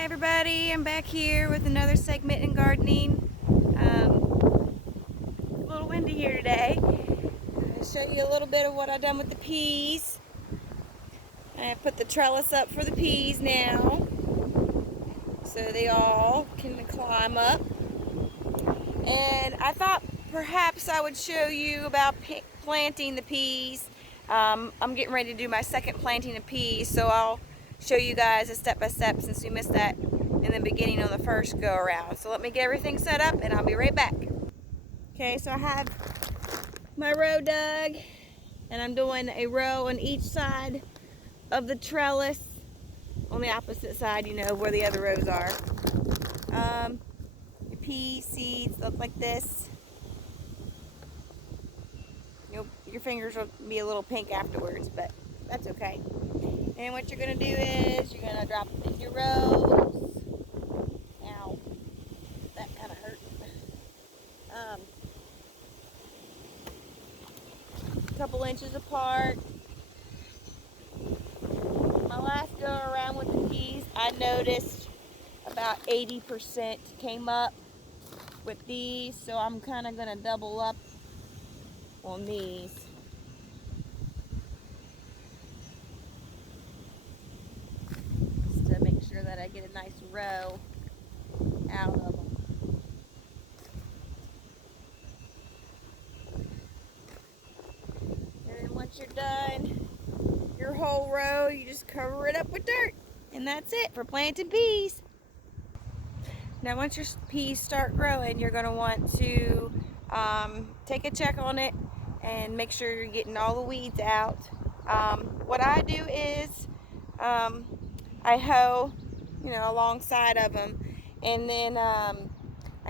Hi everybody, I'm back here with another segment in gardening. A little windy here today. I'll show you a little bit of what I've done with the peas. I put the trellis up for the peas now, so they all can climb up. And I thought perhaps I would show you about planting the peas. I'm getting ready to do my second planting of peas, so I'll show you guys a step-by-step since we missed that in the beginning on the first go around. So let me get everything set up and I'll be right back. Okay, so I have my row dug and I'm doing a row on each side of the trellis on the opposite side, you know, where the other rows are. The pea seeds look like this. Your fingers will be a little pink afterwards, but that's okay. And what you're going to do is you're going to drop it in your rows. Ow, that kind of hurt. A couple inches apart. My last go around with the peas, I noticed about 80% came up with these, so I'm kind of going to double up on these. Just to make sure that I get a nice row out of them. And then once you're done your whole row, you just cover it up with dirt. And that's it for planting peas. Now once your peas start growing, you're going to want to take a check on it and make sure you're getting all the weeds out. What I do is I hoe, alongside of them, and then I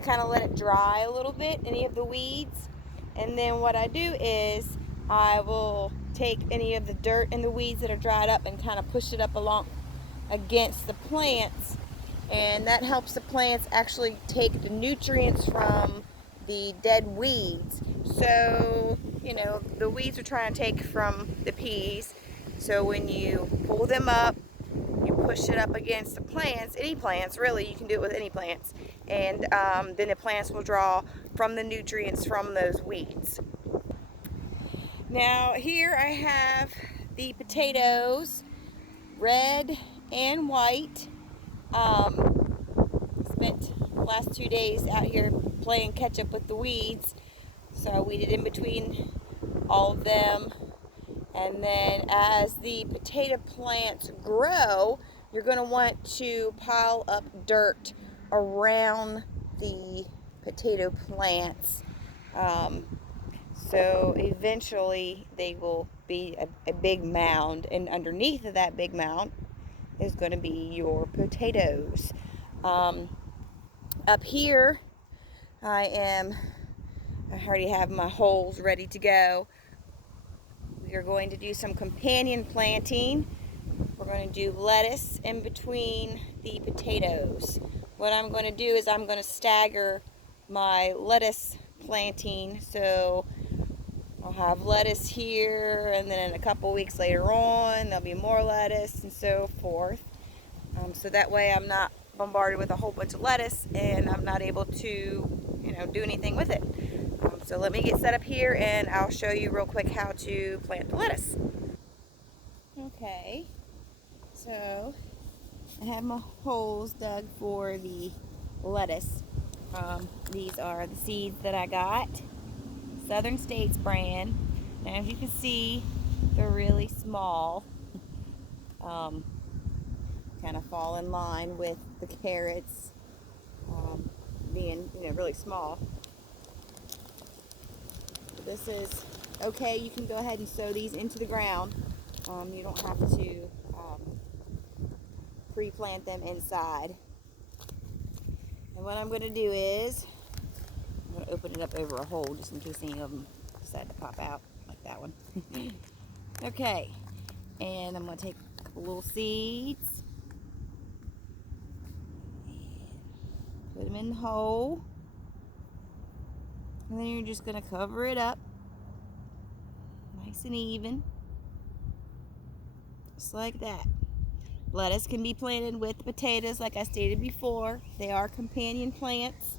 kind of let it dry a little bit, any of the weeds. And then what I do is I will take any of the dirt and the weeds that are dried up and kind of push it up along against the plants, and that helps the plants actually take the nutrients from the dead weeds. So, the weeds are trying to take from the peas. So when you pull them up, you push it up against the plants, any plants really, you can do it with any plants, and then the plants will draw from the nutrients from those weeds. Now here I have the potatoes, red and white. Spent the last 2 days out here playing catch up with the weeds, so I weeded in between all of them. And then as the potato plants grow, you're going to want to pile up dirt around the potato plants. So eventually they will be a big mound, and underneath of that big mound is going to be your potatoes. Up here I already have my holes ready to go. We are going to do some companion planting. We're going to do lettuce in between the potatoes. What I'm going to do is I'm going to stagger my lettuce planting, so I'll have lettuce here, and then a couple weeks later on there'll be more lettuce and so forth. So that way I'm not bombarded with a whole bunch of lettuce and I'm not able to do anything with it. So let me get set up here and I'll show you real quick how to plant the lettuce. Okay, so I have my holes dug for the lettuce. These are the seeds that I got, Southern States brand. Now as you can see, they're really small. Kind of fall in line with the carrots being really small. So this is okay. You can go ahead and sow these into the ground. You don't have to pre-plant them inside. And what I'm going to do is I'm going to open it up over a hole just in case any of them decide to pop out like that one. Okay, and I'm going to take a couple little seeds, put them in the hole, and then you're just going to cover it up nice and even, just like that. Lettuce can be planted with potatoes, like I stated before. They are companion plants.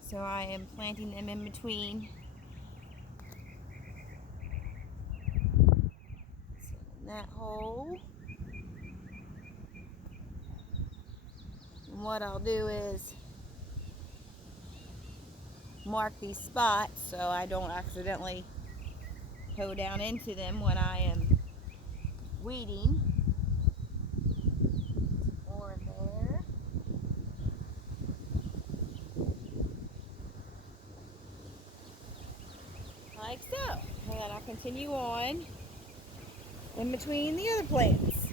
So I am planting them in between. So in that hole. And what I'll do is mark these spots so I don't accidentally hoe down into them when I am weeding. Or there. Like so. And then I'll continue on in between the other plants.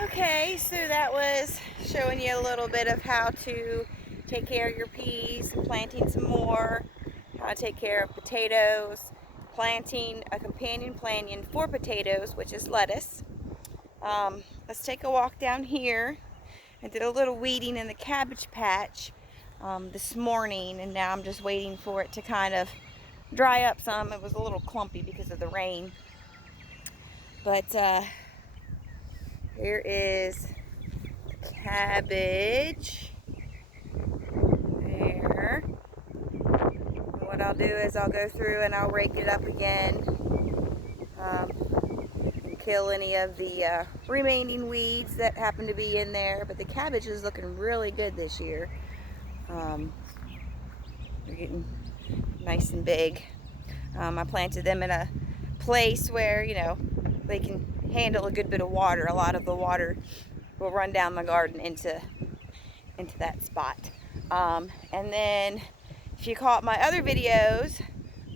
Okay, so that was showing you a little bit of how to take care of your peas, planting some more, how to take care of potatoes, planting a companion plant for potatoes, which is lettuce. Let's take a walk down here. I did a little weeding in the cabbage patch this morning, and now I'm just waiting for it to kind of dry up some. It was a little clumpy because of the rain. But here is cabbage. There. And what I'll do is I'll go through and I'll rake it up again. And kill any of the remaining weeds that happen to be in there. But the cabbage is looking really good this year. They're getting nice and big. I planted them in a place where, you know, they can handle a good bit of water. A lot of the water will run down the garden into that spot. And then if you caught my other videos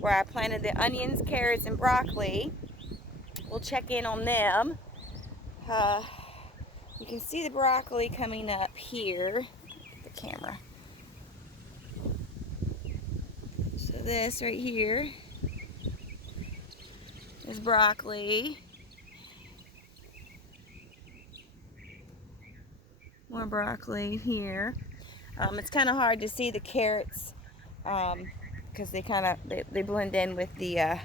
where I planted the onions, carrots, and broccoli, we'll check in on them. You can see the broccoli coming up here. The camera. So this right here is broccoli. More broccoli here. It's kind of hard to see the carrots because they blend in with the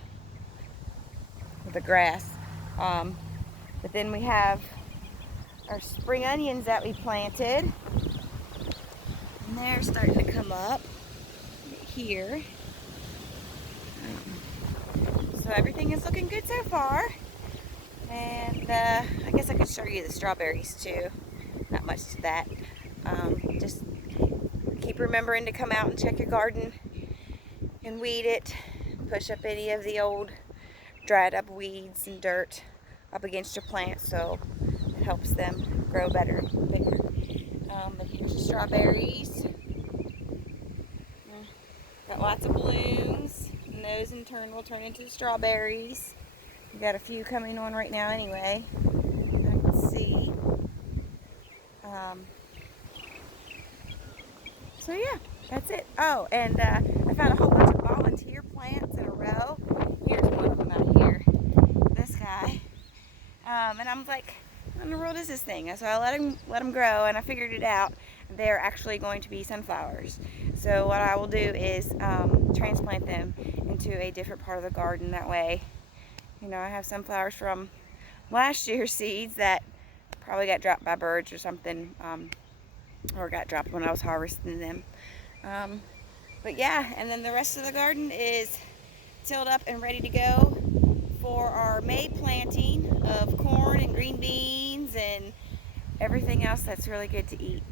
grass. But then we have our spring onions that we planted, and they're starting to come up right here. So everything is looking good so far. And I guess I could show you the strawberries too. Not much to that. Just keep remembering to come out and check your garden and weed it. Push up any of the old dried up weeds and dirt up against your plants so it helps them grow better and bigger. But here's the strawberries. Got lots of blooms, and those in turn will turn into the strawberries. We've got a few coming on right now anyway. I can see. So yeah, that's it. Oh, and I found a whole bunch of volunteer plants in a row. Here's one of them out here. This guy. And I'm like, what in the world is this thing? So I let him grow, and I figured it out. They're actually going to be sunflowers. So what I will do is transplant them into a different part of the garden. That way, you know, I have sunflowers from last year's seeds that probably got dropped by birds or something, or got dropped when I was harvesting them. But yeah, and then the rest of the garden is tilled up and ready to go for our May planting of corn and green beans and everything else that's really good to eat.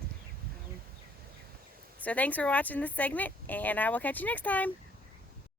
So thanks for watching this segment, and I will catch you next time.